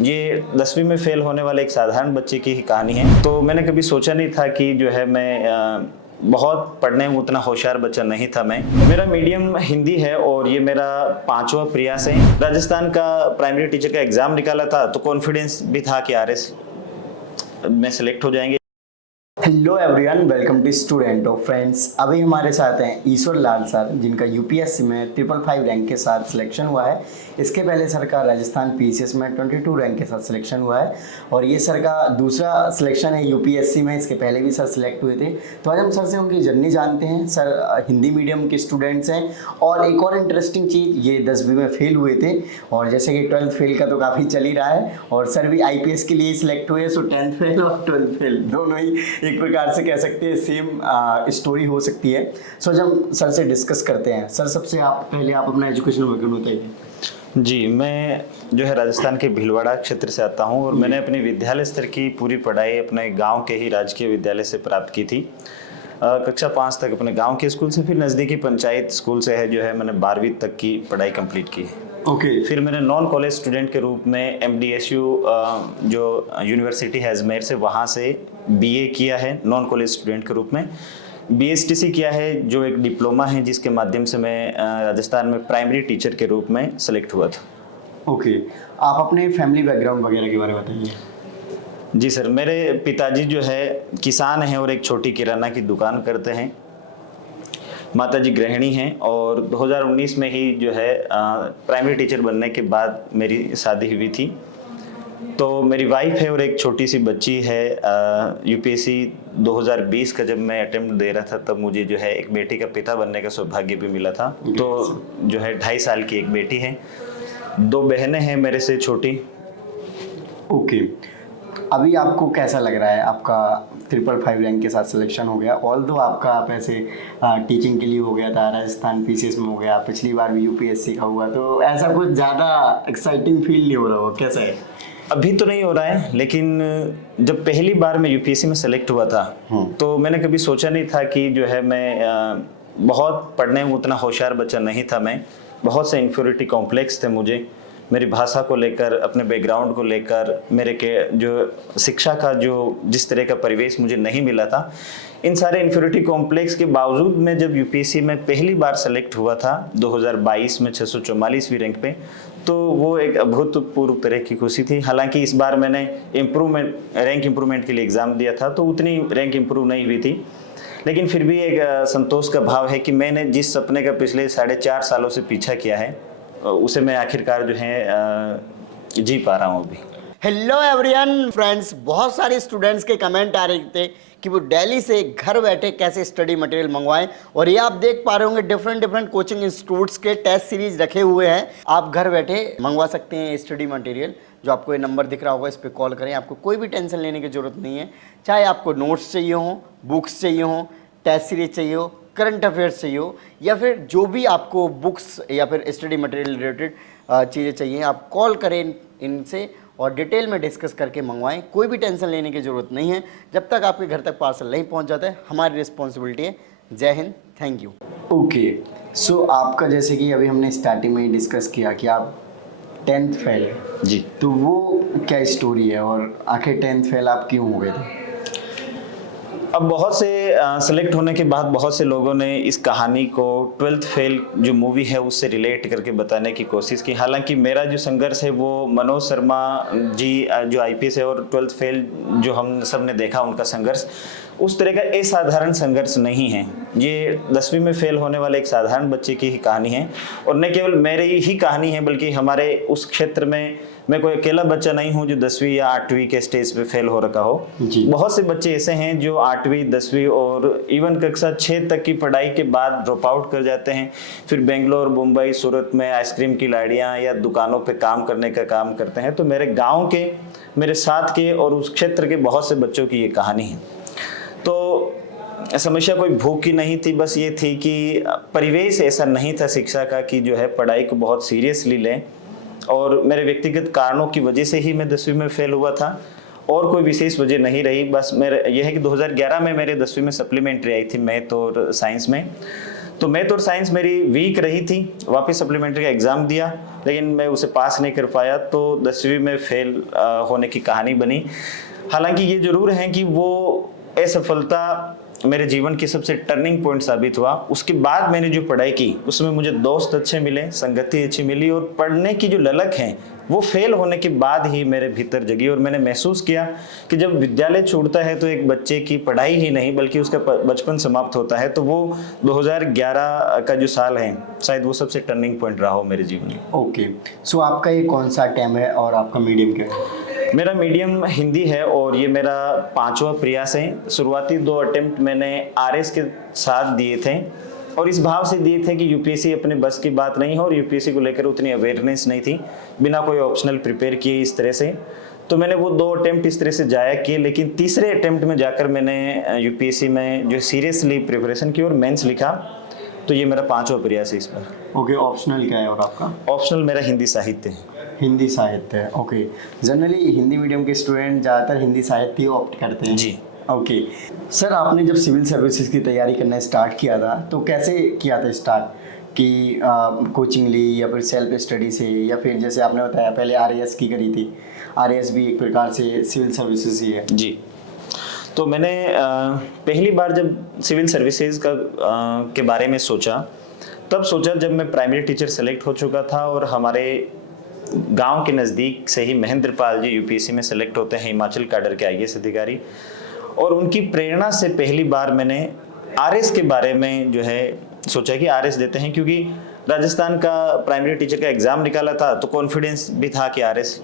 ये 10वीं में फेल होने वाले एक साधारण बच्चे की ही कहानी है। तो मैंने कभी सोचा नहीं था कि जो है मैं बहुत पढ़ने में उतना होशियार बच्चा नहीं था मैं। मेरा मीडियम हिंदी है और ये मेरा 5वां प्रयास है। राजस्थान का प्राइमरी टीचर का एग्ज़ाम निकाला था तो कॉन्फिडेंस भी था कि आरएस में सेलेक्ट हो जाएंगे। Hello everyone, welcome to student of friends. अभी हमारे साथ हैं ईश्वर लाल सर, जिनका यूपीएससी में 555 रैंक के साथ सिलेक्शन हुआ है। इसके पहले सर का राजस्थान पीसीएस में 22 रैंक के साथ सिलेक्शन हुआ है और ये सर का दूसरा सिलेक्शन है यूपीएससी में। इसके पहले भी सर सिलेक्ट हुए थे। तो आज हम सर से उनकी जर्नी जानते हैं। सर हिंदी मीडियम के स्टूडेंट्स हैं और एक और इंटरेस्टिंग चीज़, ये 10वीं में फेल हुए थे और जैसे कि 12th फेल का तो काफ़ी चल ही रहा है और सर भी आईपीएस के लिए सिलेक्ट हुए। सो 10th फेल और 12th फेल दोनों ही एक प्रकार से कह सकते हैं सेम स्टोरी हो सकती है। सो जब सर से डिस्कस करते हैं, सर सबसे पहले आप अपना एजुकेशन बैकग्राउंड बताइए। जी, मैं जो है राजस्थान के भीलवाड़ा क्षेत्र से आता हूं और मैंने अपनी विद्यालय स्तर की पूरी पढ़ाई अपने गांव के ही राजकीय विद्यालय से प्राप्त की थी। कक्षा 5 तक अपने गांव के स्कूल से, फिर नज़दीकी पंचायत स्कूल से है जो है मैंने 12वीं तक की पढ़ाई कंप्लीट की। ओके। फिर मैंने नॉन कॉलेज स्टूडेंट के रूप में एमडीएसयू जो यूनिवर्सिटी है अजमेर से, वहाँ से बीए किया है नॉन कॉलेज स्टूडेंट के रूप में। बीएसटीसी किया है जो एक डिप्लोमा है जिसके माध्यम से मैं राजस्थान में प्राइमरी टीचर के रूप में सेलेक्ट हुआ था। ओके, आप अपने फैमिली बैकग्राउंड वगैरह के बारे में बताइए। जी सर, मेरे पिताजी जो है किसान हैं और एक छोटी किराना की दुकान करते हैं। माताजी गृहिणी हैं और 2019 में ही जो है प्राइमरी टीचर बनने के बाद मेरी शादी हुई थी। तो मेरी वाइफ है और एक छोटी सी बच्ची है। यूपीएससी 2020 का जब मैं अटेम्प्ट दे रहा था तब मुझे जो है एक बेटी का पिता बनने का सौभाग्य भी मिला था। तो जो है 2.5 साल की एक बेटी है, 2 बहनें हैं मेरे से छोटी। ओके, अभी आपको कैसा लग रहा है? आपका 555 रैंक के साथ सिलेक्शन हो गया, ऑल्दो आपका आप ऐसे टीचिंग के लिए हो गया था, राजस्थान पीसीएस में हो गया, पिछली बार भी यूपीएससी का हुआ, तो ऐसा कुछ ज़्यादा एक्साइटिंग फील नहीं हो रहा हो? कैसा है? अभी तो नहीं हो रहा है, लेकिन जब पहली बार मैं यूपीएससी में सेलेक्ट हुआ था तो मैंने कभी सोचा नहीं था कि जो है मैं बहुत पढ़ने में उतना होशियार बच्चा नहीं था मैं। बहुत से इन्फीरियरिटी कॉम्प्लेक्स थे मुझे, मेरी भाषा को लेकर, अपने बैकग्राउंड को लेकर, मेरे के जो शिक्षा का जो जिस तरह का परिवेश मुझे नहीं मिला था, इन सारे इन्फीरियरिटी कॉम्प्लेक्स के बावजूद मैं जब यूपीएससी में पहली बार सेलेक्ट हुआ था 2022 में 644वीं रैंक पे, तो वो एक अभूतपूर्व तरह की खुशी थी। हालांकि इस बार मैंने रैंक इम्प्रूवमेंट के लिए एग्ज़ाम दिया था तो उतनी रैंक इम्प्रूव नहीं हुई थी, लेकिन फिर भी एक संतोष का भाव है कि मैंने जिस सपने का पिछले 4.5 सालों से पीछा किया है उसे मैं आखिरकार जो है जी पा रहा हूँ अभी। हेलो एवरीवन फ्रेंड्स, बहुत सारे स्टूडेंट्स के कमेंट आ रहे थे कि वो दिल्ली से घर बैठे कैसे स्टडी मटेरियल मंगवाएं और ये आप देख पा रहे होंगे डिफरेंट कोचिंग इंस्टीट्यूट्स के टेस्ट सीरीज रखे हुए हैं। आप घर बैठे मंगवा सकते हैं स्टडी मटेरियल। जो आपको ये नंबर दिख रहा होगा इस पर कॉल करें, आपको कोई भी टेंशन लेने की जरूरत नहीं है। चाहे आपको नोट्स चाहिए हो, बुक्स चाहिए हो, टेस्ट सीरीज चाहिए हो, करंट अफेयर्स चाहिए हो, या फिर जो भी आपको बुक्स या फिर स्टडी मटेरियल रिलेटेड चीज़ें चाहिए, आप कॉल करें इनसे और डिटेल में डिस्कस करके मंगवाएं। कोई भी टेंशन लेने की ज़रूरत नहीं है। जब तक आपके घर तक पार्सल नहीं पहुंच जाता है, हमारी रिस्पॉन्सिबिलिटी है। जय हिंद, थैंक यू। ओके, सो आपका जैसे कि अभी हमने स्टार्टिंग में ही डिस्कस किया कि आप 10th फेल है जी, तो वो क्या स्टोरी है और आखिर 10th फेल आप क्यों हो गए थे? अब बहुत से सेलेक्ट होने के बाद बहुत से लोगों ने इस कहानी को 12th फेल जो मूवी है उससे रिलेट करके बताने की कोशिश की। हालांकि मेरा जो संघर्ष है वो मनोज शर्मा जी जो आईपीएस है और 12th फेल जो हम सब ने देखा उनका संघर्ष उस तरह का असाधारण संघर्ष नहीं है। ये 10वीं में फेल होने वाले एक साधारण बच्चे की ही कहानी है और न केवल मेरी ही कहानी है बल्कि हमारे उस क्षेत्र में मैं कोई अकेला बच्चा नहीं हूँ जो 10वीं या 8वीं के स्टेज पे फेल हो रखा हो। बहुत से बच्चे ऐसे हैं जो 8वीं 10वीं और इवन कक्षा 6 तक की पढ़ाई के बाद ड्रॉप आउट कर जाते हैं, फिर बेंगलोर, मुंबई, सूरत में आइसक्रीम की लाड़ियाँ या दुकानों पे काम करने का काम करते हैं। तो मेरे गाँव के, मेरे साथ के और उस क्षेत्र के बहुत से बच्चों की ये कहानी है। तो समस्या कोई भूख की नहीं थी, बस ये थी कि परिवेश ऐसा नहीं था शिक्षा का कि जो है पढ़ाई को बहुत सीरियसली लें, और मेरे व्यक्तिगत कारणों की वजह से ही मैं 10वीं में फेल हुआ था और कोई विशेष वजह नहीं रही। बस मेरे यह है कि 2011 में मेरे 10वीं में सप्लीमेंट्री आई थी मैथ और साइंस में। तो मैथ और साइंस मेरी वीक रही थी, वापस सप्लीमेंट्री का एग्ज़ाम दिया लेकिन मैं उसे पास नहीं कर पाया, तो 10वीं में फेल होने की कहानी बनी। हालांकि ये ज़रूर है कि वो असफलता मेरे जीवन की सबसे टर्निंग पॉइंट साबित हुआ। उसके बाद मैंने जो पढ़ाई की उसमें मुझे दोस्त अच्छे मिले, संगति अच्छी मिली और पढ़ने की जो ललक है वो फेल होने के बाद ही मेरे भीतर जगी और मैंने महसूस किया कि जब विद्यालय छूटता है तो एक बच्चे की पढ़ाई ही नहीं बल्कि उसका बचपन समाप्त होता है। तो वो 2011 का जो साल है शायद वो सबसे टर्निंग पॉइंट रहा हो मेरे जीवन में। ओके, सो आपका ये कौन सा अटेम्प्ट है और आपका मीडियम क्या है? मेरा मीडियम हिंदी है और ये मेरा 5वां प्रयास है। शुरुआती 2 अटेम्प्ट मैंने आरएस के साथ दिए थे और इस भाव से दिए थे कि यूपीएससी अपने बस की बात नहीं है और यूपीएससी को लेकर उतनी अवेयरनेस नहीं थी, बिना कोई ऑप्शनल प्रिपेयर किए इस तरह से। तो मैंने वो 2 अटेम्प्ट इस तरह से जाया किए, लेकिन तीसरे अटेम्प्ट में जाकर मैंने यूपीएससी में जो सीरियसली प्रिपरेशन की और मेंस लिखा। तो ये मेरा 5वां प्रयास है इस पर। ओके, ऑप्शनल क्या है और आपका? ऑप्शनल मेरा हिंदी साहित्य है। हिंदी साहित्य है, ओके। जनरली हिंदी मीडियम के स्टूडेंट ज़्यादातर हिंदी साहित्य ही ऑप्ट करते हैं। जी। ओके सर, आपने जब सिविल सर्विसेज की तैयारी करना स्टार्ट किया था तो कैसे किया था स्टार्ट, कि कोचिंग ली या फिर सेल्फ स्टडी से, या फिर जैसे आपने बताया पहले आरएएस की करी थी, आरएएस भी एक प्रकार से सिविल सर्विसेज ही है। जी, तो मैंने पहली बार जब सिविल सर्विसेज का के बारे में सोचा तब सोचा जब मैं प्राइमरी टीचर सेलेक्ट हो चुका था और हमारे गांव के नज़दीक से ही महेंद्रपाल जी यूपीएससी में सेलेक्ट होते हैं, हिमाचल कैडर के आईएएस अधिकारी, और उनकी प्रेरणा से पहली बार मैंने आरएस के बारे में जो है सोचा कि आरएस देते हैं, क्योंकि राजस्थान का प्राइमरी टीचर का एग्ज़ाम निकाला था तो कॉन्फिडेंस भी था कि आरएस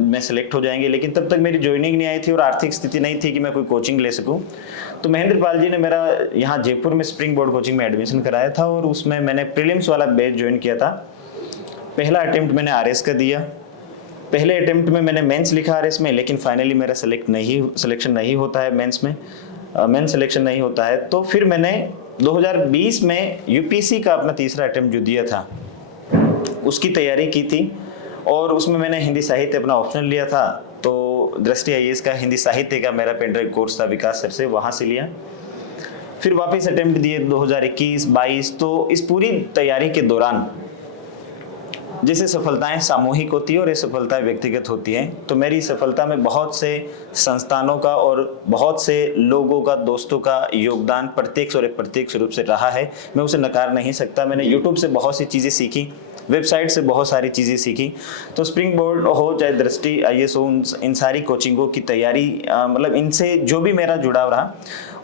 में सेलेक्ट हो जाएंगे, लेकिन तब तक मेरी ज्वाइनिंग नहीं आई थी और आर्थिक स्थिति नहीं थी कि मैं कोई कोचिंग ले सकूं। तो महेंद्रपाल जी ने मेरा यहाँ जयपुर में स्प्रिंग बोर्ड कोचिंग में एडमिशन कराया था और उसमें मैंने प्रीलिम्स वाला बैच ज्वाइन किया था। पहला अटेम्प्ट मैंने आरएस का दिया। पहले अटेम्प्ट में मैंने मेंस लिखा आरएस में, लेकिन फाइनली मेरा सिलेक्शन नहीं होता है मेंस में, मेंस सिलेक्शन नहीं होता है। तो फिर मैंने 2020 में यूपीएससी का अपना तीसरा अटेम्प्ट जो दिया था उसकी तैयारी की थी और उसमें मैंने हिंदी साहित्य अपना ऑप्शनल लिया था। तो दृष्टि आईएएस का हिंदी साहित्य का मेरा पेनड्राइव कोर्स था विकास सर से, वहाँ से लिया। फिर वापस अटेम्प्ट दिए 2021-22। तो इस पूरी तैयारी के दौरान जैसे सफलताएं सामूहिक होती है और ये सफलताएं व्यक्तिगत होती हैं, तो मेरी सफलता में बहुत से संस्थानों का और बहुत से लोगों का, दोस्तों का योगदान प्रत्यक्ष और अप्रत्यक्ष रूप से रहा है। मैं उसे नकार नहीं सकता। मैंने यूट्यूब से बहुत सी चीज़ें सीखी, वेबसाइट से बहुत सारी चीज़ें सीखी। तो स्प्रिंग बोर्ड हो चाहे दृष्टि आईएएस हो, इन सारी कोचिंगों की तैयारी मतलब इनसे जो भी मेरा जुड़ाव रहा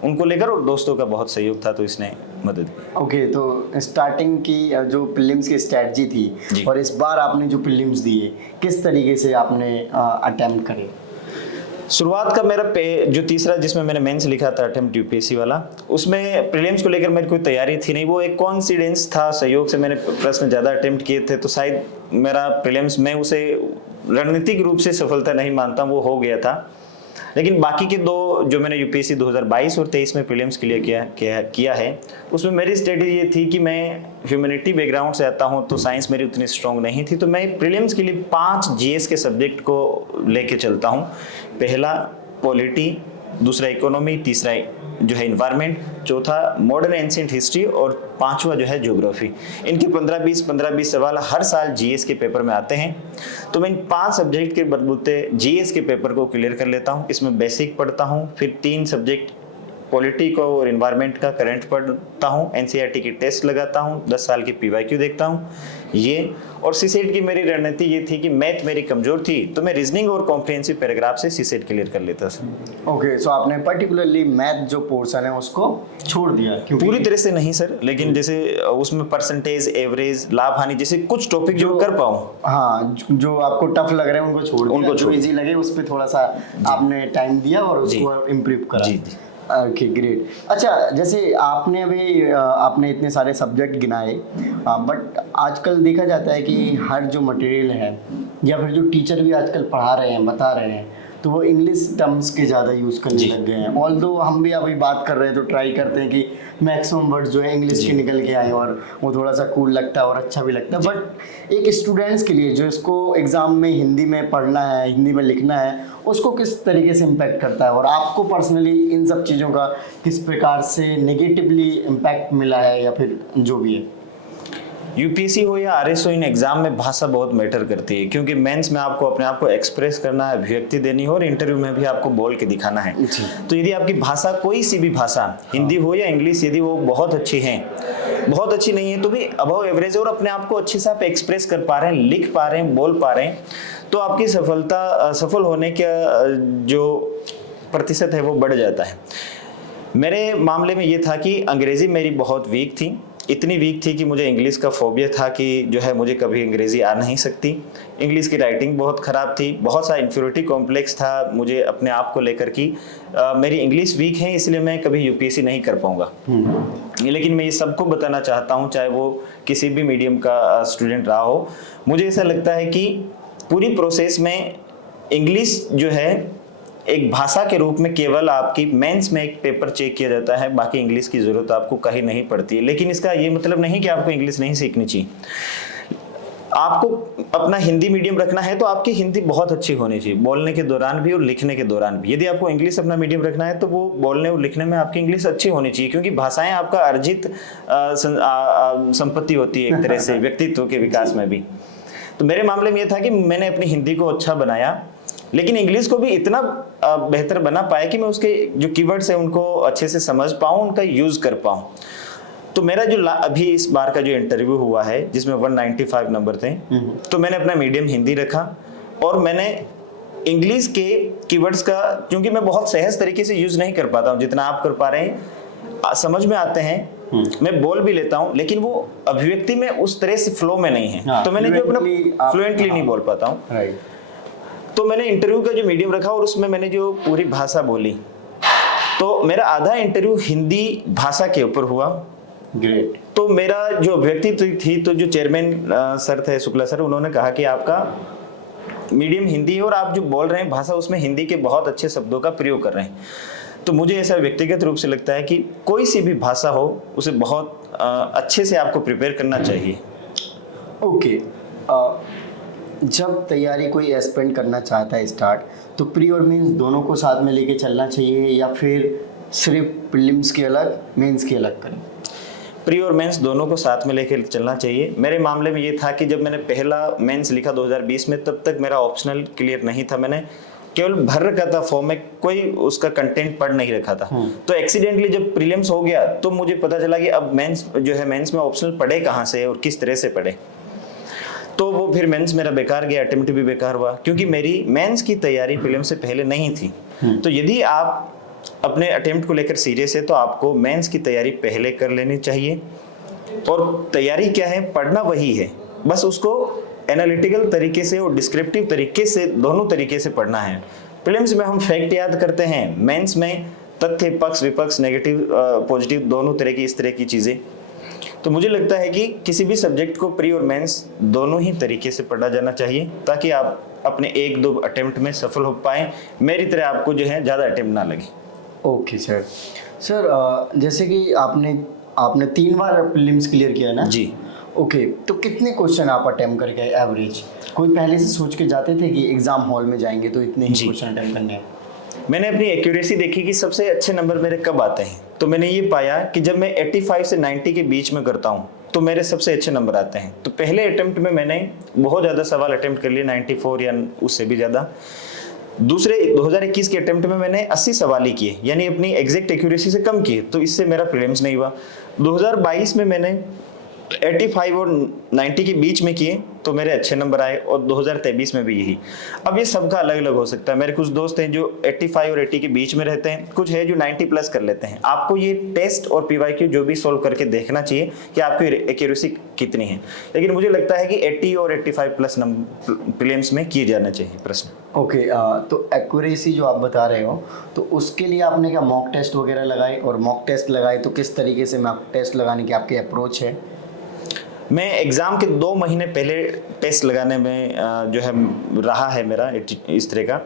उनको लेकर, और दोस्तों का बहुत सहयोग था, तो इसने मदद की। ओके, तो स्टार्टिंग की जो प्रीलिम्स की स्ट्रेटजी थी और इस बार आपने जो प्रीलिम्स दिए, किस तरीके से आपने अटेम्प्ट करे? शुरुआत का मेरा जो तीसरा जिसमें मैंने मेंस लिखा था अटेम्प्ट यूपीएससी वाला, उसमें प्रीलिम्स को लेकर मेरी कोई तैयारी थी नहीं, वो एक कॉन्फिडेंस था, सहयोग से मैंने प्रश्न ज़्यादा अटेम्प्ट किए थे। तो शायद मेरा प्रीलिम्स में उसे रणनीतिक रूप से सफलता नहीं मानता, वो हो गया था। लेकिन बाकी के 2 जो मैंने यूपीएससी 2022 और 23 में प्रीलिम्स क्लियर किया है, उसमें मेरी स्ट्रेटेजी ये थी कि मैं ह्यूमैनिटी बैकग्राउंड से आता हूँ तो साइंस मेरी उतनी स्ट्रॉन्ग नहीं थी, तो मैं प्रीलिम्स के लिए 5 जीएस के सब्जेक्ट को लेके चलता हूँ। पहला पॉलिटी, दूसरा इकोनॉमी, तीसरा जो है इन्वायरमेंट, चौथा मॉडर्न एंशिएंट हिस्ट्री और 5वां जो है ज्योग्राफी। इनके 15-20 सवाल हर साल जीएस के पेपर में आते हैं। तो मैं इन 5 सब्जेक्ट के बदबूते जीएस के पेपर को क्लियर कर लेता हूँ। इसमें बेसिक पढ़ता हूँ, फिर 3 सब्जेक्ट पॉलिटी को और इन्वायरमेंट का करंट पढ़ता हूँ, एनसीईआरटी की टेस्ट लगाता हूँ, 10 साल की पीवाईक्यू देखता हूँ ये। और सीसेट की मेरी रणनीति ये थी कि मैथ मेरी कमजोर थी, तो मैं रीजनिंग और कॉम्प्रिहेंसिव पैराग्राफ से सीसेट क्लियर कर लेता था। ओके, सो आपने पर्टिकुलरली मैथ जो पोर्शन है उसको छोड़ दिया? पूरी तरह से नहीं सर, लेकिन जैसे उसमें परसेंटेज, एवरेज, लाभ हानि जैसे कुछ टॉपिक जो कर पाऊँ। हाँ, जो आपको टफ लग रहे हैं उनको छोड़ दिया, जो इजी लगे उस पर थोड़ा सा आपने टाइम दिया और उसको इम्प्रूव करा। जी। Okay, great. अच्छा, जैसे आपने अभी आपने इतने सारे सब्जेक्ट गिनाए, बट आजकल देखा जाता है कि हर जो मटेरियल है या फिर जो टीचर भी आजकल पढ़ा रहे हैं, बता रहे हैं, तो वो इंग्लिश टर्म्स के ज़्यादा यूज़ करने लग गए हैं। ऑल्दो हम भी अभी बात कर रहे हैं तो ट्राई करते हैं कि मैक्सिमम वर्ड्स जो है इंग्लिश के निकल के आए और वो थोड़ा सा कूल लगता है और अच्छा भी लगता है। बट एक स्टूडेंट्स के लिए जो इसको एग्ज़ाम में हिंदी में पढ़ना है, हिंदी में लिखना है, उसको किस तरीके से इम्पैक्ट करता है और आपको पर्सनली इन सब चीज़ों का किस प्रकार से नेगेटिवली इम्पैक्ट मिला है या फिर जो भी है? यूपीएससी हो या आरएस हो, इन एग्जाम में भाषा बहुत मैटर करती है, क्योंकि मेंस में आपको अपने आप को एक्सप्रेस करना है, अभिव्यक्ति देनी है, और इंटरव्यू में भी आपको बोल के दिखाना है। तो यदि आपकी भाषा, कोई सी भी भाषा, हिंदी हो या इंग्लिश, यदि वो बहुत अच्छी है, बहुत अच्छी नहीं है तो भी अबव एवरेज, और अपने आप को अच्छे से आप एक्सप्रेस कर पा रहे हैं, लिख पा रहे हैं, बोल पा रहे हैं, तो आपकी सफल होने का जो प्रतिशत है वो बढ़ जाता है। मेरे मामले में ये था कि अंग्रेजी मेरी बहुत वीक थी, इतनी वीक थी कि मुझे इंग्लिश का फोबिया था कि जो है मुझे कभी अंग्रेजी आ नहीं सकती। इंग्लिश की राइटिंग बहुत ख़राब थी, बहुत सा इन्फीरियरिटी कॉम्प्लेक्स था मुझे अपने आप को लेकर कि मेरी इंग्लिश वीक है, इसलिए मैं कभी यूपीएससी नहीं कर पाऊँगा। लेकिन मैं ये सबको बताना चाहता हूँ, चाहे वो किसी भी मीडियम का स्टूडेंट रहा हो, मुझे ऐसा लगता है कि पूरी प्रोसेस में इंग्लिश जो है एक भाषा के रूप में केवल आपकी मेंस में एक पेपर चेक किया जाता है, बाकी इंग्लिश की ज़रूरत आपको कहीं नहीं पड़ती है। लेकिन इसका ये मतलब नहीं कि आपको इंग्लिश नहीं सीखनी चाहिए। आपको अपना हिंदी मीडियम रखना है तो आपकी हिंदी बहुत अच्छी होनी चाहिए, बोलने के दौरान भी और लिखने के दौरान भी। यदि आपको इंग्लिश अपना मीडियम रखना है तो वो बोलने और लिखने में आपकी इंग्लिश अच्छी होनी चाहिए, क्योंकि भाषाएं आपका अर्जित संपत्ति होती है एक तरह से व्यक्तित्व के विकास में भी। तो मेरे मामले में ये था कि मैंने अपनी हिंदी को अच्छा बनाया, लेकिन इंग्लिश को भी इतना बेहतर बना पाया कि मैं उसके जो कीवर्ड्स हैं उनको अच्छे से समझ पाऊँ, उनका यूज़ कर पाऊँ। तो मेरा जो अभी इस बार का जो इंटरव्यू हुआ है जिसमें 195 नंबर थे, तो मैंने अपना मीडियम हिंदी रखा और मैंने इंग्लिश के कीवर्ड्स का, क्योंकि मैं बहुत सहज तरीके से यूज़ नहीं कर पाता हूँ जितना आप कर पा रहे हैं, समझ में आते हैं, मैं बोल भी लेता हूँ, लेकिन वो अभिव्यक्ति में उस तरह से फ्लो में नहीं है। तो मैंने जो अपना फ्लुएंटली नहीं बोल पाता हूँ, तो मैंने इंटरव्यू का जो मीडियम रखा और उसमें मैंने जो पूरी भाषा बोली, तो मेरा आधा इंटरव्यू हिंदी भाषा के ऊपर हुआ। ग्रेट। तो मेरा जो अभिव्यक्ति थी, तो जो चेयरमैन सर थे, शुक्ला सर, उन्होंने कहा कि आपका मीडियम हिंदी है और आप जो बोल रहे हैं भाषा, उसमें हिंदी के बहुत अच्छे शब्दों का प्रयोग कर रहे हैं। तो मुझे ऐसा व्यक्तिगत रूप से लगता है कि कोई सी भी भाषा हो, उसे बहुत अच्छे से आपको प्रिपेयर करना चाहिए। ओके। जब तैयारी कोई एस्पिरेंट करना चाहता है स्टार्ट, तो प्री और मेंस दोनों को साथ में लेके चलना चाहिए या फिर सिर्फ प्रीलिम्स की अलग, मेंस की अलग करें? प्री और मेंस दोनों को साथ में लेकर चलना चाहिए। मेरे मामले में ये था कि जब मैंने पहला मेंस लिखा 2020 में, तब तक मेरा ऑप्शनल क्लियर नहीं था, मैंने केवल भर रखा था फॉर्म में, कोई उसका कंटेंट पढ़ नहीं रखा था। तो एक्सीडेंटली जब प्रीलिम्स हो गया तो मुझे पता चला कि अब मेंस जो है, मेंस में ऑप्शनल पढ़े कहाँ से और किस तरह से पढ़े। तो वो फिर मेंस मेरा बेकार गया, अटेम्प्ट भी बेकार हुआ, क्योंकि मेरी मेंस की तैयारी प्रीलिम से पहले नहीं थी। तो यदि आप अपने अटेम्प्ट को लेकर सीरियस है तो आपको मेंस की तैयारी पहले कर लेनी चाहिए। और तैयारी क्या है, पढ़ना वही है, बस उसको एनालिटिकल तरीके से और डिस्क्रिप्टिव तरीके से, दोनों तरीके से पढ़ना है। प्रीलिम्स में हम फैक्ट याद करते हैं, मेंस में तथ्य, पक्ष विपक्ष, नेगेटिव पॉजिटिव, दोनों तरह की, इस तरह की चीज़ें। तो मुझे लगता है कि किसी भी सब्जेक्ट को प्री और मेंस दोनों ही तरीके से पढ़ा जाना चाहिए, ताकि आप अपने 1-2 अटेम्प्ट में सफल हो पाएँ। मेरी तरह आपको जो है ज़्यादा अटेम्प्ट ना लगे। Okay sir. जैसे कि आपने 3 बार प्रीलिम्स क्लियर किया ना जी। ओके, तो कितने क्वेश्चन आप अटेम्प्ट करके एवरेज? कोई पहले से सोच के जाते थे कि एग्जाम हॉल में जाएंगे तो इतने ही क्वेश्चन अटेम्प्ट करने हैं? मैंने अपनी एक्यूरेसी देखी कि सबसे अच्छे नंबर मेरे कब आते हैं, तो मैंने ये पाया कि जब मैं 85 से 90 के बीच में करता हूँ तो मेरे सबसे अच्छे नंबर आते हैं। तो पहले अटेम्प्ट में मैंने बहुत ज़्यादा सवाल अटेम्प्ट कर लिए, 94 या उससे भी ज़्यादा। दूसरे 2021 के अटेम्प्ट में मैंने 80 सवाल ही किए, यानी अपनी एग्जैक्ट एक्यूरेसी से कम किए, तो इससे मेरा प्रीलिम्स नहीं हुआ। 2022 में मैंने 85 और 90 के बीच में किए तो मेरे अच्छे नंबर आए, और 2023 में भी यही। अब ये सबका अलग अलग हो सकता है। मेरे कुछ दोस्त हैं जो 85 और 80 के बीच में रहते हैं, कुछ है जो 90 प्लस कर लेते हैं। आपको ये टेस्ट और पीवाईक्यू जो भी सॉल्व करके देखना चाहिए कि आपकी एक्यूरेसी कितनी है, लेकिन मुझे लगता है कि 80 और 85 प्लस प्रीलिम्स में किए जाना चाहिए प्रश्न। ओके, तो एक्यूरेसी जो आप बता रहे हो, तो उसके लिए आपने क्या मॉक टेस्ट वगैरह लगाए? और मॉक टेस्ट लगाए तो किस तरीके से मॉक टेस्ट लगाने की आपकी अप्रोच है? मैं एग्ज़ाम के 2 महीने पहले टेस्ट लगाने में जो है रहा है मेरा इस तरह का।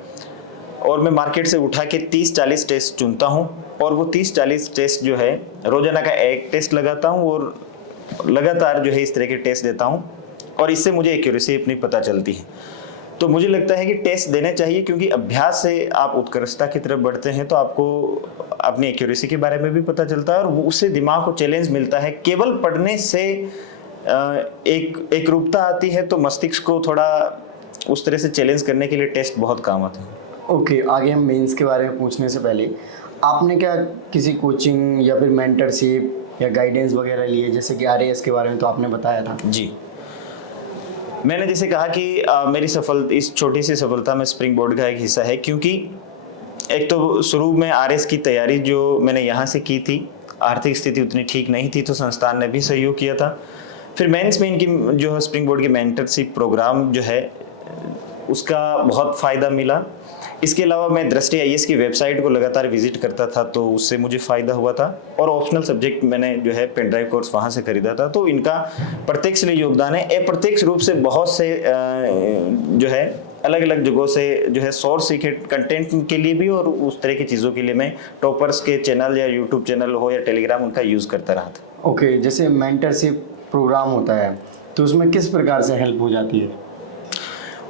और मैं मार्केट से उठा के 30-40 टेस्ट चुनता हूँ और वो 30-40 टेस्ट जो है रोजाना का एक टेस्ट लगाता हूँ और लगातार जो है इस तरह के टेस्ट देता हूँ और इससे मुझे एक्यूरेसी अपनी पता चलती है। तो मुझे लगता है कि टेस्ट देने चाहिए क्योंकि अभ्यास से आप उत्कृष्टता की तरफ बढ़ते हैं तो आपको अपनी एक्यूरेसी के बारे में भी पता चलता है और वो उससे दिमाग को चैलेंज मिलता है। केवल पढ़ने से एक रूपता आती है तो मस्तिष्क को थोड़ा उस तरह से चैलेंज करने के लिए टेस्ट बहुत काम आते हैं। ओके, आगे हम मेंस के बारे में पूछने से पहले आपने क्या किसी कोचिंग या फिर मेंटरशिप या गाइडेंस वगैरह लिए, जैसे कि आरएएस के बारे में तो आपने बताया था। जी, मैंने जैसे कहा कि मेरी इस छोटी सी सफलता में स्प्रिंग बोर्ड का एक हिस्सा है क्योंकि एक तो शुरू में आरएस की तैयारी जो मैंने यहाँ से की थी, आर्थिक स्थिति उतनी ठीक नहीं थी तो संस्थान ने भी सहयोग किया था। फिर मेंस में इनकी जो है स्प्रिंग बोर्ड की मेंटरशिप प्रोग्राम जो है उसका बहुत फ़ायदा मिला। इसके अलावा मैं दृष्टि आईएएस की वेबसाइट को लगातार विजिट करता था तो उससे मुझे फ़ायदा हुआ था और ऑप्शनल सब्जेक्ट मैंने जो है पेन ड्राइव कोर्स वहाँ से खरीदा था। तो इनका प्रत्यक्ष योगदान है। अप्रत्यक्ष रूप से बहुत से जो है अलग अलग जगहों से जो है सोर्स सीखे कंटेंट के लिए भी और उस तरह की चीज़ों के लिए मैं टॉपर्स के चैनल या यूट्यूब चैनल हो या टेलीग्राम उनका यूज़ करता रहा था। ओके, जैसे मेंटरशिप प्रोग्राम होता है तो उसमें किस प्रकार से हेल्प हो जाती है?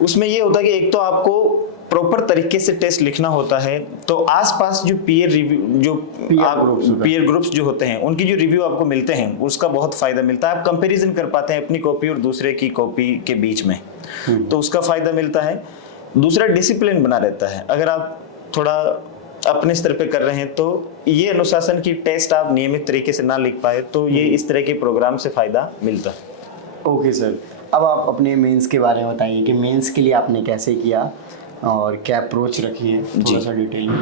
उसमें ये होता है कि एक तो आपको प्रॉपर तरीके से टेस्ट लिखना होता है तो आसपास जो पीयर रिव्यू जो पीयर ग्रुप्स जो होते हैं उनकी जो रिव्यू आपको मिलते हैं उसका बहुत फायदा मिलता है। आप कंपैरिजन कर पाते हैं अपनी कॉपी और दूसरे की कॉपी के बीच में, तो उसका फायदा मिलता है। दूसरा, डिसिप्लिन बना रहता है। अगर आप थोड़ा अपने स्तर पे कर रहे हैं तो ये अनुशासन की टेस्ट आप नियमित तरीके से ना लिख पाए तो ये इस तरह के प्रोग्राम से फायदा मिलता है। ओके सर, अब आप अपने मेंस के बारे में बताइए कि मेंस के लिए आपने कैसे किया और क्या अप्रोच रखी है, थोड़ा सा डिटेल में।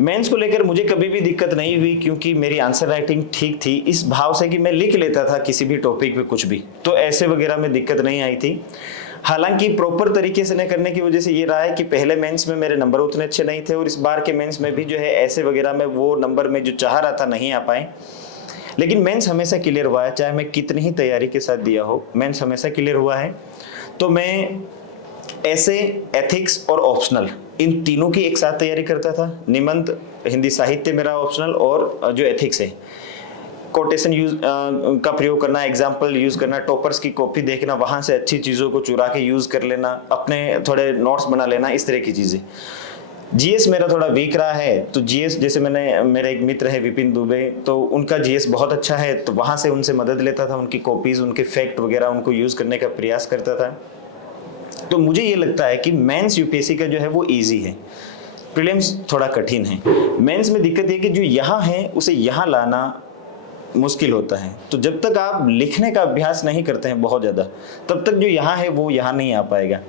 मेंस को लेकर मुझे कभी भी दिक्कत नहीं हुई क्योंकि मेरी आंसर राइटिंग ठीक थी, इस भाव से कि मैं लिख लेता था किसी भी टॉपिक पे कुछ भी, तो ऐसे वगैरह में दिक्कत नहीं आई थी। हालांकि प्रॉपर तरीके से न करने की वजह से ये रहा है कि पहले मेंस में मेरे नंबर उतने अच्छे नहीं थे और इस बार के मेंस में भी जो है ऐसे वगैरह में वो नंबर में जो चाह रहा था नहीं आ पाए। लेकिन मेंस हमेशा क्लियर हुआ है, चाहे मैं कितनी ही तैयारी के साथ दिया हो, मेंस हमेशा क्लियर हुआ है। तो मैं ऐसे, एथिक्स और ऑप्शनल इन तीनों की एक साथ तैयारी करता था। निबंध, हिंदी साहित्य मेरा ऑप्शनल और जो एथिक्स है, कोटेशन यूज का प्रयोग करना, एग्जाम्पल यूज करना, टॉपर्स की कॉपी देखना, वहां से अच्छी चीजों को चुरा के यूज कर लेना, अपने थोड़े नोट्स बना लेना, इस तरह की चीजें। जीएस मेरा थोड़ा वीक रहा है तो जीएस जैसे मेरे एक मित्र है विपिन दुबे, तो उनका जीएस बहुत अच्छा है तो वहां से उनसे मदद लेता था, उनकी कॉपीज, उनके फैक्ट वगैरह उनको यूज करने का प्रयास करता था। तो मुझे ये लगता है कि मेंस यूपीएससी का जो है वो इजी है, प्रीलिम्स थोड़ा कठिन है। मेंस में दिक्कत ये कि जो यहाँ है उसे यहाँ लाना मुश्किल होता है। तो जब तक आप लिखने का अभ्यास नहीं करते हैं बहुत ज़्यादा, तब तक जो यहाँ है वो यहाँ नहीं आ पाएगा।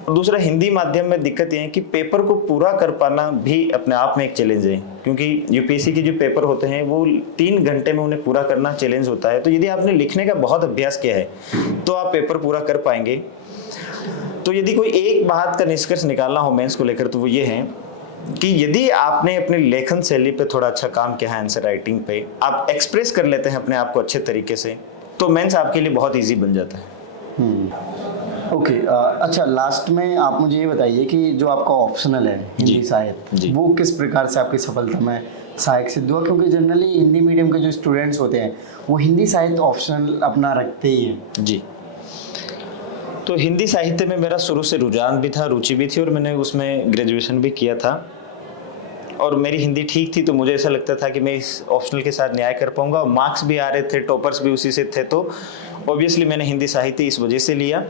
और दूसरा, हिंदी माध्यम में दिक्कत ये है कि पेपर को पूरा कर पाना भी अपने आप में एक चैलेंज है, क्योंकि यूपीएससी के जो पेपर होते हैं वो 3 घंटे में उन्हें पूरा करना चैलेंज होता है। तो यदि आपने लिखने का बहुत अभ्यास किया है तो आप पेपर पूरा कर पाएंगे। तो यदि कोई एक बात का निष्कर्ष निकालना हो मेंस को लेकर तो वो ये है कि यदि आपने अपनी लेखन शैली पे थोड़ा अच्छा काम किया है, आंसर राइटिंग पे आप एक्सप्रेस कर लेते हैं अपने आप को अच्छे तरीके से, तो मेंस आपके लिए बहुत इजी बन जाता है। ओके, अच्छा, लास्ट में आप मुझे ये बताइए कि जो आपका ऑप्शनल है हिंदी साहित्य, वो किस प्रकार से आपकी सफलता में सहायक सिद्ध हुआ? क्योंकि जनरली हिंदी मीडियम के जो स्टूडेंट्स होते हैं वो हिंदी साहित्य ऑप्शनल अपना रखते ही हैं। जी, तो हिंदी साहित्य में मेरा शुरू से रुझान भी था, रुचि भी थी और मैंने उसमें ग्रेजुएशन भी किया था और मेरी हिंदी ठीक थी, तो मुझे ऐसा लगता था कि मैं इस ऑप्शनल के साथ न्याय कर पाऊंगा। मार्क्स भी आ रहे थे, टॉपर्स भी उसी से थे, तो ऑब्वियसली मैंने हिंदी साहित्य इस वजह से लिया।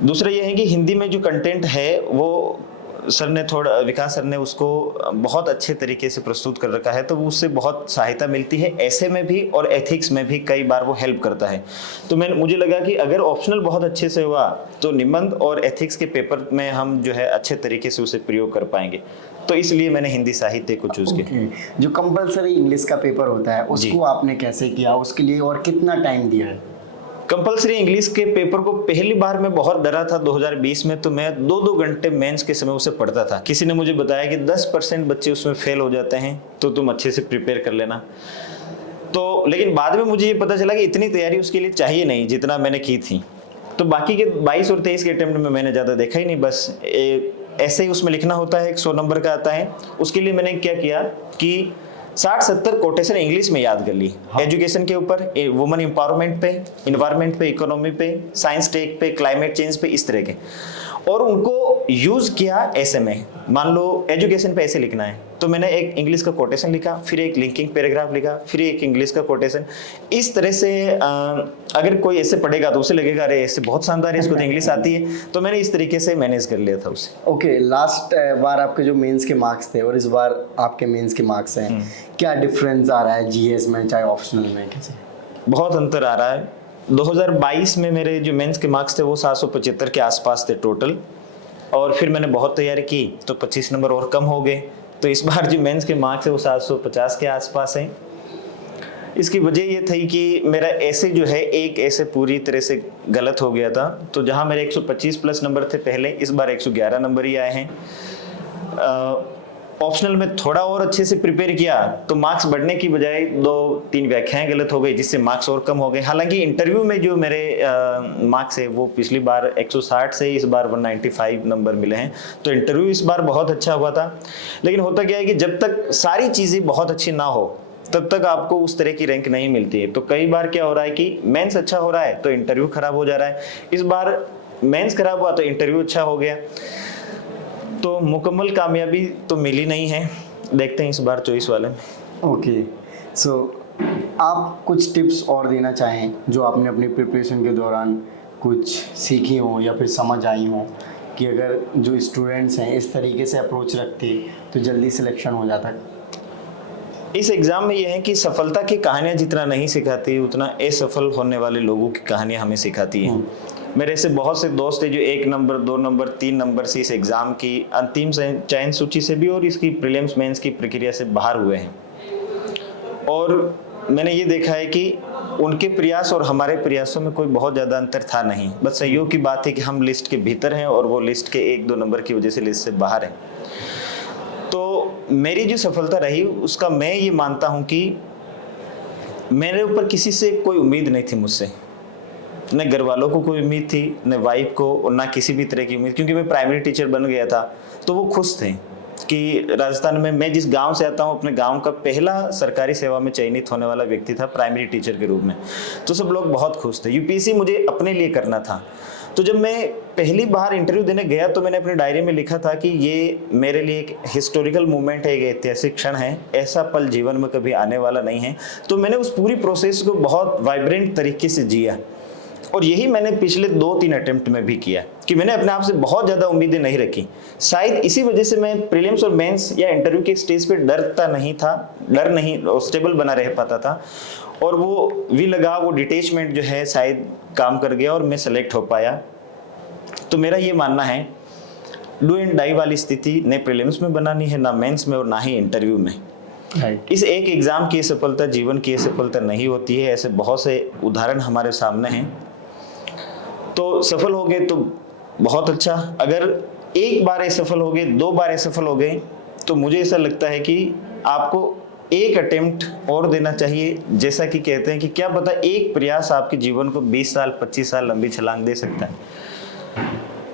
दूसरा ये है कि हिंदी में जो कंटेंट है वो विकास सर ने उसको बहुत अच्छे तरीके से प्रस्तुत कर रखा है, तो उससे बहुत सहायता मिलती है ऐसे में भी और एथिक्स में भी कई बार वो हेल्प करता है। तो मुझे लगा कि अगर ऑप्शनल बहुत अच्छे से हुआ तो निबंध और एथिक्स के पेपर में हम जो है अच्छे तरीके से उसे प्रयोग कर पाएंगे, तो इसलिए मैंने हिंदी साहित्य को चूज किया। जो कंपलसरी इंग्लिश का पेपर होता है उसको आपने कैसे किया, उसके लिए और कितना टाइम दिया है? कंपलसरी इंग्लिश के पेपर को पहली बार मैं बहुत डरा था 2020 में, तो मैं 2-2 घंटे मेंस के समय उसे पढ़ता था। किसी ने मुझे बताया कि 10% बच्चे उसमें फेल हो जाते हैं, तो तुम अच्छे से प्रिपेयर कर लेना। तो लेकिन बाद में मुझे ये पता चला कि इतनी तैयारी उसके लिए चाहिए नहीं जितना मैंने की थी। तो बाकी के 22 और 23 के अटेम्प्ट में मैंने ज़्यादा देखा ही नहीं, बस ऐसे ही उसमें लिखना होता है, 100 नंबर का आता है। उसके लिए मैंने क्या किया कि 60-70 कोटेशन इंग्लिश में याद कर ली। एजुकेशन के ऊपर, वुमेन एम्पावरमेंट पे, इन्वायरमेंट पे, इकोनॉमी पे, साइंस टेक पे, क्लाइमेट चेंज पे, इस तरह के, और उनको यूज किया ऐसे में। मान लो एजुकेशन पे ऐसे लिखना है तो मैंने एक इंग्लिश का कोटेशन लिखा, फिर एक लिंकिंग पैराग्राफ लिखा, फिर एक इंग्लिश का कोटेशन। इस तरह से अगर कोई ऐसे पढ़ेगा तो उसे लगेगा अरे ऐसे बहुत शानदार है, इसको तो इंग्लिश आती है। तो मैंने इस तरीके से मैनेज कर लिया था उसे। ओके, लास्ट बार आपके जो मेंस के मार्क्स थे और इस बार आपके मेंस के मार्क्स हैं, क्या डिफरेंस आ रहा है जीएस में चाहे ऑप्शनल में? कैसे? बहुत अंतर आ रहा है। 2022 में मेरे जो मेंस के मार्क्स थे वो 775 के आसपास थे टोटल, और फिर मैंने बहुत तैयारी की तो 25 नंबर और कम हो गए। तो इस बार जो मेंस के मार्क्स है वो 750 के आसपास हैं। इसकी वजह ये थी कि मेरा ऐसे जो है एक ऐसे पूरी तरह से गलत हो गया था। तो जहां मेरे 125 प्लस नंबर थे पहले, इस बार 111 नंबर ही आए हैं। ऑप्शनल में थोड़ा और अच्छे से प्रिपेयर किया तो मार्क्स बढ़ने की बजाय 2-3 व्याख्याएं गलत हो गई, जिससे मार्क्स और कम हो गए। हालांकि इंटरव्यू में जो मेरे मार्क्स है वो पिछली बार 160 से इस बार 195 नंबर मिले हैं। तो इंटरव्यू इस बार बहुत अच्छा हुआ था। लेकिन होता क्या है कि जब तक सारी चीज़ें बहुत अच्छी ना हो तब तक आपको उस तरह की रैंक नहीं मिलती है। तो कई बार क्या हो रहा है कि मेंस अच्छा हो रहा है तो इंटरव्यू खराब हो जा रहा है। इस बार मेंस खराब हुआ तो इंटरव्यू अच्छा हो गया। तो मुकम्मल कामयाबी तो मिली नहीं है, देखते हैं इस बार चॉइस वाले में। ओके, सो आप कुछ टिप्स और देना चाहें जो आपने अपनी प्रिपरेशन के दौरान कुछ सीखी हो या फिर समझ आई हो, कि अगर जो स्टूडेंट्स हैं इस तरीके से अप्रोच रखते तो जल्दी सिलेक्शन हो जाता? इस एग्जाम में यह है कि सफलता की कहानियां जितना नहीं सिखाती उतना असफल होने वाले लोगों की कहानियां हमें सिखाती हैं। मेरे ऐसे बहुत से दोस्त हैं जो 1 नंबर, 2 नंबर, 3 नंबर से इस एग्जाम की अंतिम चयन सूची से भी और इसकी प्रीलिम्स मेंस की प्रक्रिया से बाहर हुए हैं। और मैंने ये देखा है कि उनके प्रयास और हमारे प्रयासों में कोई बहुत ज़्यादा अंतर था नहीं। बस सहयोग की बात है कि हम लिस्ट के भीतर हैं और वो लिस्ट के 1-2 नंबर की वजह से लिस्ट से बाहर हैं। तो मेरी जो सफलता रही उसका मैं ये मानता हूँ कि मेरे ऊपर किसी से कोई उम्मीद नहीं थी मुझसे, न घर वालों को कोई उम्मीद थी, न वाइफ को, और ना किसी भी तरह की उम्मीद, क्योंकि मैं प्राइमरी टीचर बन गया था। तो वो खुश थे कि राजस्थान में, मैं जिस गांव से आता हूं, अपने गांव का पहला सरकारी सेवा में चयनित होने वाला व्यक्ति था प्राइमरी टीचर के रूप में। तो सब लोग बहुत खुश थे। यूपीएससी मुझे अपने लिए करना था। तो जब मैं पहली बार इंटरव्यू देने गया तो मैंने अपनी डायरी में लिखा था कि ये मेरे लिए एक हिस्टोरिकल मोमेंट है, एक ऐतिहासिक क्षण है, ऐसा पल जीवन में कभी आने वाला नहीं है। तो मैंने उस पूरी प्रोसेस को बहुत वाइब्रेंट तरीके से जिया, और यही मैंने पिछले 2-3 अटेम्प्ट में भी किया कि मैंने अपने आप से बहुत ज़्यादा उम्मीदें नहीं रखी। शायद इसी वजह से मैं प्रीलिम्स और मेंस या इंटरव्यू के स्टेज पे डरता नहीं था, डर नहीं, स्टेबल बना रह पाता था, और वो लगाव, वो डिटैचमेंट जो है शायद काम कर गया और मैं सेलेक्ट हो पाया। तो मेरा ये मानना है, डू एंड डाई वाली स्थिति न प्रीलिम्स में बनानी है, ना मेंस में और ना ही इंटरव्यू में। इस एक एग्जाम की सफलता जीवन की सफलता नहीं होती है। ऐसे बहुत से उदाहरण हमारे सामने हैं। तो सफल हो गए तो बहुत अच्छा, अगर एक बार असफल हो गए, 2 बार असफल हो गए, तो मुझे ऐसा लगता है कि आपको एक अटेम्प्ट और देना चाहिए। जैसा कि कहते हैं कि क्या पता एक प्रयास आपके जीवन को 20 साल 25 साल लंबी छलांग दे सकता है।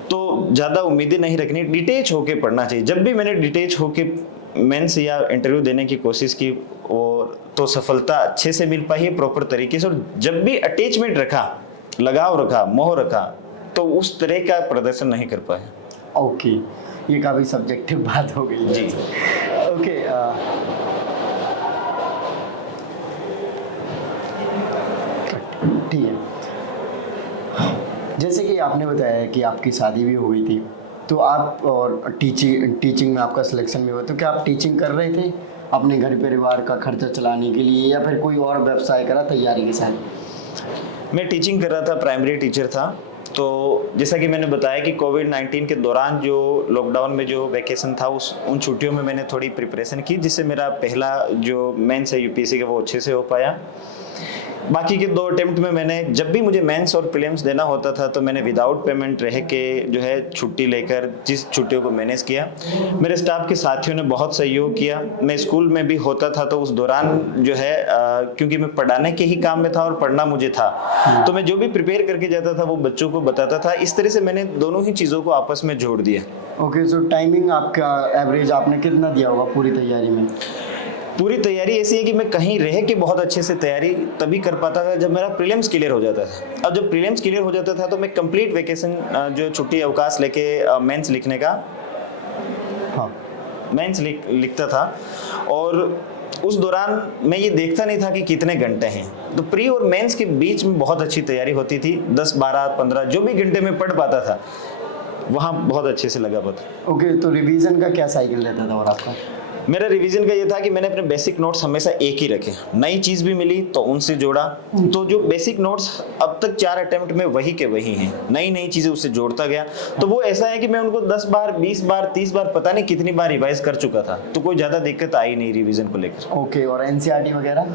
तो ज़्यादा उम्मीदें नहीं रखनी, डिटेच होके पढ़ना चाहिए। जब भी मैंने डिटेच होके मेंस या इंटरव्यू देने की कोशिश की और तो सफलता अच्छे से मिल पाई है, प्रॉपर तरीके से। और जब भी अटैचमेंट रखा, लगाव रखा, मोह रखा, तो उस तरह का प्रदर्शन नहीं कर पाए। ओके, ये काफ़ी सब्जेक्टिव बात हो गई जी। ओके, ठीक है। जैसे कि आपने बताया कि आपकी शादी भी हो गई थी, तो आप और टीचिंग में आपका सिलेक्शन भी हुआ, तो क्या आप टीचिंग कर रहे थे अपने घर परिवार का खर्चा चलाने के लिए, या फिर कोई और व्यवसाय करा तैयारी के साथ? मैं टीचिंग कर रहा था, प्राइमरी टीचर था। तो जैसा कि मैंने बताया कि कोविड-19 के दौरान जो लॉकडाउन में जो वैकेशन था, उन छुट्टियों में मैंने थोड़ी प्रिपरेशन की, जिससे मेरा पहला जो मेंस है यूपीएससी का वो अच्छे से हो पाया। बाकी के 2 अटेम्प्ट में मैंने जब भी मुझे मेंस और प्रीलिम्स देना होता था तो मैंने विदाउट पेमेंट रह के जो है छुट्टी लेकर जिस छुट्टियों को मैनेज किया। मेरे स्टाफ के साथियों ने बहुत सहयोग किया। मैं स्कूल में भी होता था तो उस दौरान जो है क्योंकि मैं पढ़ाने के ही काम में था और पढ़ना मुझे था, तो मैं जो भी प्रिपेयर करके जाता था वो बच्चों को बताता था। इस तरह से मैंने दोनों ही चीज़ों को आपस में जोड़ दिया। ओके, सो टाइमिंग आपका एवरेज आपने कितना दिया होगा पूरी तैयारी में? पूरी तैयारी ऐसी है कि मैं कहीं रह के बहुत अच्छे से तैयारी तभी कर पाता था जब मेरा प्रीलिम्स क्लियर हो जाता था। अब जब प्रीलिम्स क्लियर हो जाता था तो मैं कंप्लीट वेकेशन जो छुट्टी अवकाश लेके मेंस लिखने का मेंस लिखता था, और उस दौरान मैं ये देखता नहीं था कि कितने घंटे हैं। तो प्री और मेंस के बीच में बहुत अच्छी तैयारी होती थी। 10, 12, 15 जो भी घंटे में पढ़ पाता था वहाँ बहुत अच्छे से लगा पाता। ओके, तो रिवीजन का क्या साइकिल रहता था और आपका? मेरा रिवीजन का ये था कि मैंने अपने बेसिक नोट्स हमेशा एक ही रखे। नई चीज़ भी मिली तो उनसे जोड़ा। तो जो बेसिक नोट्स अब तक 4 अटेम्प्ट में वही के वही हैं, नई चीज़ें उससे जोड़ता गया। तो वो ऐसा है कि मैं उनको 10 बार, 20 बार, 30 बार पता नहीं कितनी बार रिवाइज कर चुका था, तो कोई ज़्यादा दिक्कत आई नहीं रिवीजन को लेकर। ओके, और एनसीईआरटी वगैरह?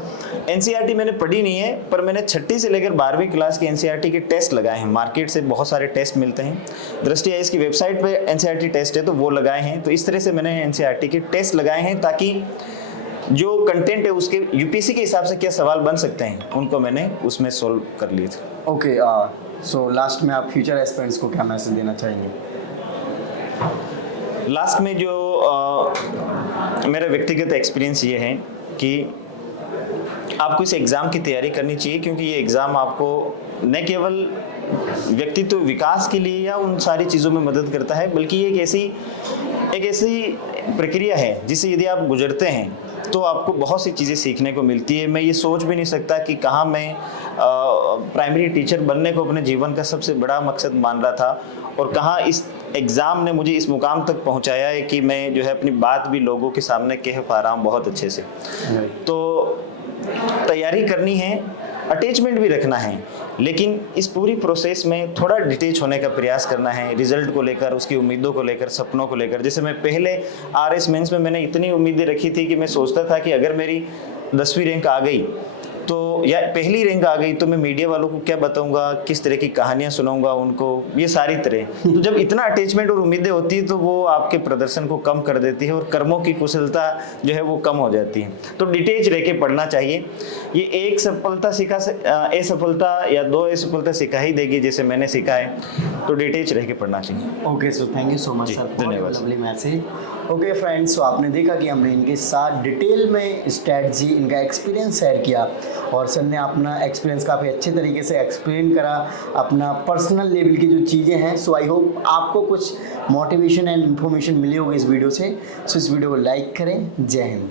एनसीईआरटी मैंने पढ़ी नहीं है, पर मैंने 6ठी से लेकर 12वीं क्लास के एनसीईआरटी के टेस्ट लगाए हैं। मार्केट से बहुत सारे टेस्ट मिलते हैं, दृष्टि आईएएस की वेबसाइट पे एनसीईआरटी टेस्ट है तो वो लगाए हैं। तो इस तरह से मैंने एनसीईआरटी के टेस्ट लगाए हैं ताकि जो कंटेंट है उसके यूपीएससी के हिसाब से क्या सवाल बन सकते हैं उनको मैंने उसमें सोल्व कर लिए थे। ओके, सो लास्ट में आप फ्यूचर एस्पिरेंट्स को क्या मैसेज देना चाहेंगे? लास्ट में जो मेरा व्यक्तिगत एक्सपीरियंस ये है कि आपको इस एग्ज़ाम की तैयारी करनी चाहिए, क्योंकि ये एग्ज़ाम आपको न केवल व्यक्तित्व विकास के लिए या उन सारी चीज़ों में मदद करता है, बल्कि ये एक ऐसी प्रक्रिया है जिसे यदि आप गुजरते हैं तो आपको बहुत सी चीज़ें सीखने को मिलती है। मैं ये सोच भी नहीं सकता कि कहाँ मैं प्राइमरी टीचर बनने को अपने जीवन का सबसे बड़ा मकसद मान रहा था और कहाँ इस एग्ज़ाम ने मुझे इस मुकाम तक पहुँचाया है कि मैं जो है अपनी बात भी लोगों के सामने कह पा रहा हूँ बहुत अच्छे से। तो तैयारी करनी है, अटैचमेंट भी रखना है, लेकिन इस पूरी प्रोसेस में थोड़ा डिटेच होने का प्रयास करना है रिजल्ट को लेकर, उसकी उम्मीदों को लेकर, सपनों को लेकर। जैसे मैं पहले आरएस मेंस में मैंने इतनी उम्मीदें रखी थी कि मैं सोचता था कि अगर मेरी 10वीं रैंक आ गई तो या पहली रैंक आ गई तो मैं मीडिया वालों को क्या बताऊंगा, किस तरह की कहानियां सुनाऊंगा उनको, ये सारी तरह। तो जब इतना अटैचमेंट और उम्मीदें होती है तो वो आपके प्रदर्शन को कम कर देती है और कर्मों की कुशलता जो है वो कम हो जाती है। तो डिटेच रह के पढ़ना चाहिए। ये एक सफलता असफलता या 2 असफलता सिखा ही देगी जैसे मैंने सीखा है, तो डिटेच रह के पढ़ना चाहिए। Okay, so thank you so much sir, धन्यवाद। Lovely message. ओके फ्रेंड्स, तो आपने देखा कि हमने इनके साथ डिटेल में स्ट्रैटेजी, इनका एक्सपीरियंस शेयर किया और सर ने अपना एक्सपीरियंस काफ़ी अच्छे तरीके से एक्सप्लेन करा, अपना पर्सनल लेवल की जो चीज़ें हैं। सो आई होप आपको कुछ मोटिवेशन एंड इन्फॉर्मेशन मिली होगी इस वीडियो से। सो इस वीडियो को लाइक करें। जय हिंद।